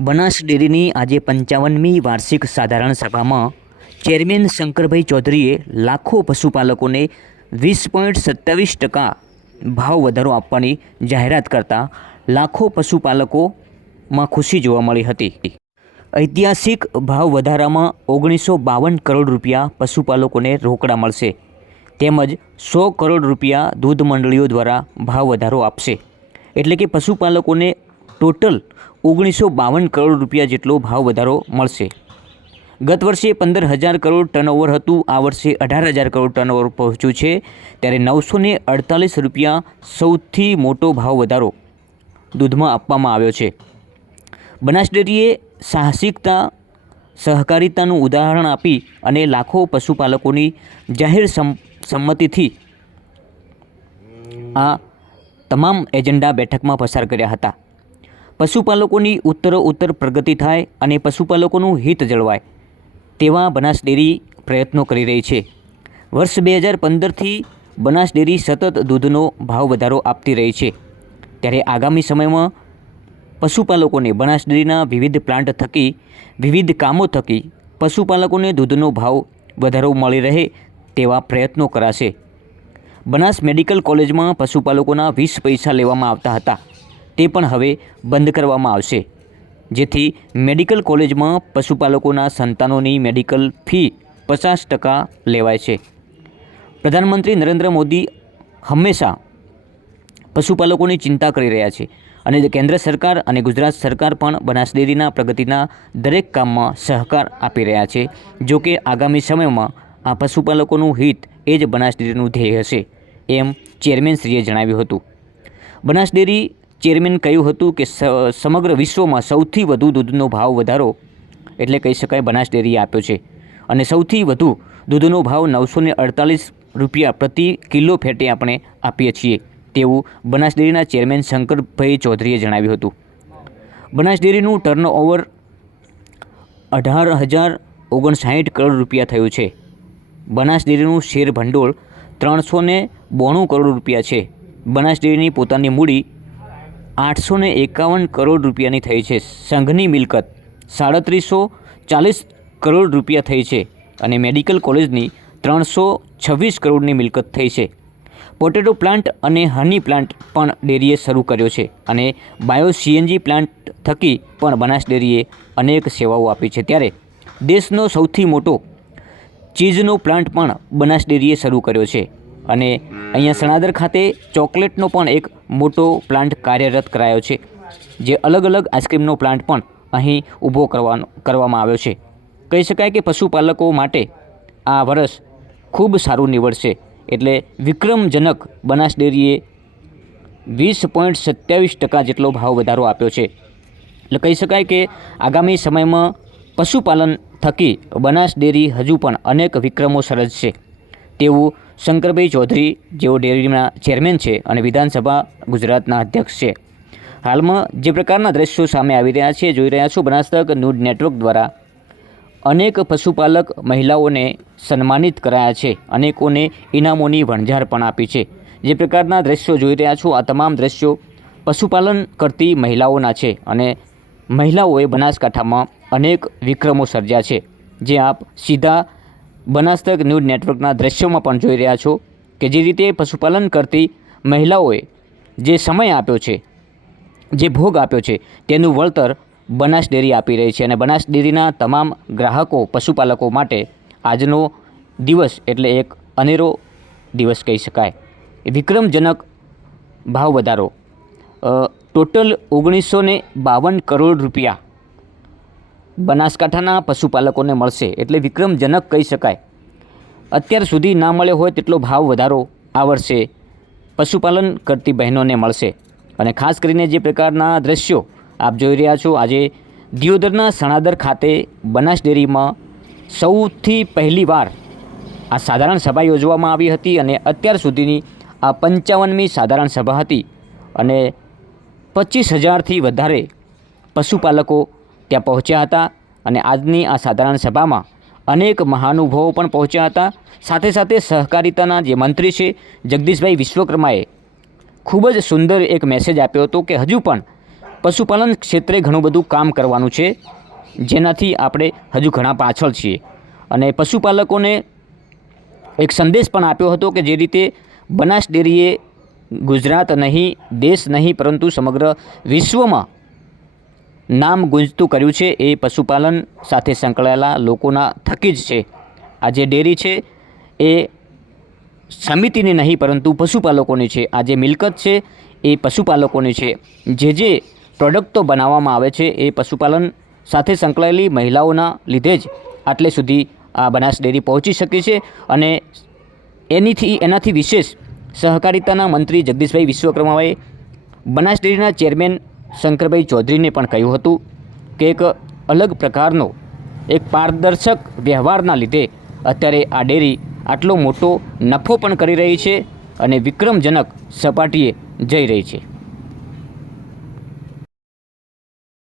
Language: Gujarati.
બનાસ ડેરીની આજે 55મી વાર્ષિક સાધારણ સભામાં ચેરમેન શંકરભાઈ ચૌધરીએ લાખો પશુપાલકોને 20.27% ભાવ વધારો આપવાની જાહેરાત કરતા લાખો પશુપાલકોમાં ખુશી જોવા મળી હતી। ઐતિહાસિક ભાવ વધારામાં 1952 કરોડ રૂપિયા પશુપાલકોને રોકડા મળશે તેમજ 100 કરોડ રૂપિયા દૂધ મંડળીઓ દ્વારા ભાવ વધારો આપશે, એટલે કે પશુપાલકોને ટોટલ 1952 કરોડ રૂપિયા જેટલો ભાવ વધારો મળશે। ગત વર્ષે 15,000 કરોડ ટર્નઓવર હતું, આ વર્ષે 18,000 કરોડ ટર્નઓવર પહોંચ્યું છે, ત્યારે 948 રૂપિયા સૌથી મોટો ભાવ વધારો દૂધમાં આપવામાં આવ્યો છે। બનાસ ડેરીએ સાહસિકતા સહકારિતાનું ઉદાહરણ આપી અને લાખો પશુપાલકોની જાહેર સંમતિથી આ તમામ એજન્ડા બેઠકમાં પસાર કર્યા હતા। પશુપાલકોની ઉત્તરોત્તર પ્રગતિ થાય અને પશુપાલકોનું હિત જળવાય તેવા બનાસ ડેરી પ્રયત્નો કરી રહી છે। વર્ષ 2015થી બનાસ ડેરી સતત દૂધનો ભાવ વધારો આપતી રહી છે, ત્યારે આગામી સમયમાં પશુપાલકોને બનાસ ડેરીના વિવિધ પ્લાન્ટ થકી વિવિધ કામો થકી પશુપાલકોને દૂધનો ભાવ વધારો મળી રહે તેવા પ્રયત્નો કરાશે। બનાસ મેડિકલ કોલેજમાં પશુપાલકોના 20 પૈસા લેવામાં આવતા હતા, તે પણ હવે બંધ કરવામાં આવશે, જેથી મેડિકલ કોલેજમાં પશુપાલકોના સંતાનોની મેડિકલ ફી 50% લેવાય છે। પ્રધાનમંત્રી નરેન્દ્ર મોદી હંમેશા પશુપાલકોની ચિંતા કરી રહ્યા છે અને કેન્દ્ર સરકાર અને ગુજરાત સરકાર પણ બનાસ ડેરીના પ્રગતિના દરેક કામમાં સહકાર આપી રહ્યા છે। જો કે આગામી સમયમાં આ પશુપાલકોનું હિત એ જ બનાસ ડેરીનું ધ્યેય હશે, એમ ચેરમેનશ્રીએ જણાવ્યું હતું। બનાસ ડેરી ચેરમેન કહ્યું હતું કે સમગ્ર વિશ્વમાં સૌથી વધુ દૂધનો ભાવ વધારો એટલે કહી શકાય બનાસ ડેરીએ આપ્યો છે અને સૌથી વધુ દૂધનો ભાવ 948 રૂપિયા પ્રતિ કિલો ફેટે આપણે આપીએ છીએ તેવું બનાસ ડેરીના ચેરમેન શંકરભાઈ ચૌધરીએ જણાવ્યું હતું। બનાસ ડેરીનું ટર્નઓવર 18,059 કરોડ રૂપિયા થયું છે। બનાસ ડેરીનું શેર ભંડોળ 392 કરોડ રૂપિયા છે। બનાસ ડેરીની પોતાની મૂડી 851 કરોડ રૂપિયાની થઈ છે। સંઘની મિલકત 3740 કરોડ રૂપિયા થઈ છે અને મેડિકલ કોલેજની 326 કરોડની મિલકત થઈ છે। પોટેટો પ્લાન્ટ અને હની પ્લાન્ટ પણ ડેરીએ શરૂ કર્યો છે અને બાયો સીએનજી પ્લાન્ટ થકી પણ બનાસ ડેરીએ અનેક સેવાઓ આપી છે। ત્યારે દેશનો સૌથી મોટો ચીઝનો પ્લાન્ટ પણ બનાસ ડેરીએ શરૂ કર્યો છે અને અહીંયા સણાદર ખાતે ચોકલેટનો પણ એક મોટો પ્લાન્ટ કાર્યરત કરાયો છે, જે અલગ અલગ આઈસ્ક્રીમનો પ્લાન્ટ પણ અહીં ઊભો કરવામાં આવ્યો છે। કહી શકાય કે પશુપાલકો માટે આ વર્ષ ખૂબ સારું નીવડશે, એટલે વિક્રમજનક બનાસ ડેરીએ 20.27% જેટલો ભાવ વધારો આપ્યો છે। એટલે કહી શકાય કે આગામી સમયમાં પશુપાલન થકી બનાસ ડેરી હજુ પણ અનેક વિક્રમો સર્જશે તેવું શંકરભાઈ ચૌધરી, જેઓ ડેરીના ચેરમેન છે અને વિધાનસભા ગુજરાતના અધ્યક્ષ છે। હાલમાં જે પ્રકારના દ્રશ્યો સામે આવી રહ્યા છે, જોઈ રહ્યા છો, બનાસ તક ન્યૂઝ નેટવર્ક દ્વારા અનેક પશુપાલક મહિલાઓને સન્માનિત કરાયા છે, અનેકોને ઇનામોની વણઝાર પણ આપી છે। જે પ્રકારના દ્રશ્યો જોઈ રહ્યા છો, આ તમામ દ્રશ્યો પશુપાલન કરતી મહિલાઓના છે અને મહિલાઓએ બનાસકાંઠામાં અનેક વિક્રમો સર્જ્યા છે, જે આપ સીધા બનાસ તક ન્યૂઝ નેટવર્કના દ્રશ્યોમાં પણ જોઈ રહ્યા છો કે જે રીતે પશુપાલન કરતી મહિલાઓએ જે સમય આપ્યો છે, જે ભોગ આપ્યો છે, તેનું વળતર બનાસ ડેરી આપી રહી છે અને બનાસ ડેરીના તમામ ગ્રાહકો પશુપાલકો માટે આજનો દિવસ એટલે એક અનેરો દિવસ કહી શકાય। વિક્રમજનક ભાવ વધારો ટોટલ 1952 કરોડ રૂપિયા બનાસકાંઠાના પશુપાલકોને મળશે, એટલે વિક્રમજનક કહી શકાય। અત્યાર સુધી ના મળ્યો હોય તેટલો ભાવ વધારો આ વર્ષે પશુપાલન કરતી બહેનોને મળશે અને ખાસ કરીને જે પ્રકારના દ્રશ્યો આપ જોઈ રહ્યા છો, આજે દિયોદરના સણાદર ખાતે બનાસ ડેરીમાં સૌથી પહેલી વાર આ સાધારણ સભા યોજવામાં આવી હતી અને અત્યાર સુધીની આ 55મી સાધારણ સભા હતી અને 25,000થી વધારે પશુપાલકો ત્યાં પહોંચ્યા હતા અને આજની આ સાધારણ સભામાં અનેક મહાનુભાવો પણ પહોંચ્યા હતા। સાથે સાથે સહકારિતાના જે મંત્રી છે જગદીશભાઈ વિશ્વકર્માએ ખૂબ જ સુંદર એક મેસેજ આપ્યો હતો કે હજુ પણ પશુપાલન ક્ષેત્રે ઘણું બધું કામ કરવાનું છે, જેનાથી આપણે હજુ ઘણા પાછળ છીએ. અને પશુપાલકોને એક સંદેશ પણ આપ્યો હતો કે જે રીતે બનાસ ડેરીએ ગુજરાત નહીં, દેશ નહીં, પરંતુ સમગ્ર વિશ્વમાં નામ ગુંજતું કર્યું છે, એ પશુપાલન સાથે સંકળાયેલા લોકોના થકી જ છે. આ જે ડેરી છે એ સમિતિની નહીં, પરંતુ પશુપાલકોની છે. આ જે મિલકત છે એ પશુપાલકોની છે. જે પ્રોડક્ટો બનાવવામાં આવે છે એ પશુપાલન સાથે સંકળાયેલી મહિલાઓના લીધે જ આટલે સુધી આ બનાસ ડેરી પહોંચી શકી છે. અને એનાથી વિશેષ સહકારિતાના મંત્રી જગદીશભાઈ વિશ્વકર્માએ બનાસ ડેરીના ચેરમેન શંકરભાઈ ચૌધરીને પણ કહ્યું હતું કે એક અલગ પ્રકારનો એક પારદર્શક વ્યવહારના લીધે અત્યારે આ ડેરી આટલો મોટો નફો પણ કરી રહી છે અને વિક્રમજનક સપાટીએ જઈ રહી છે.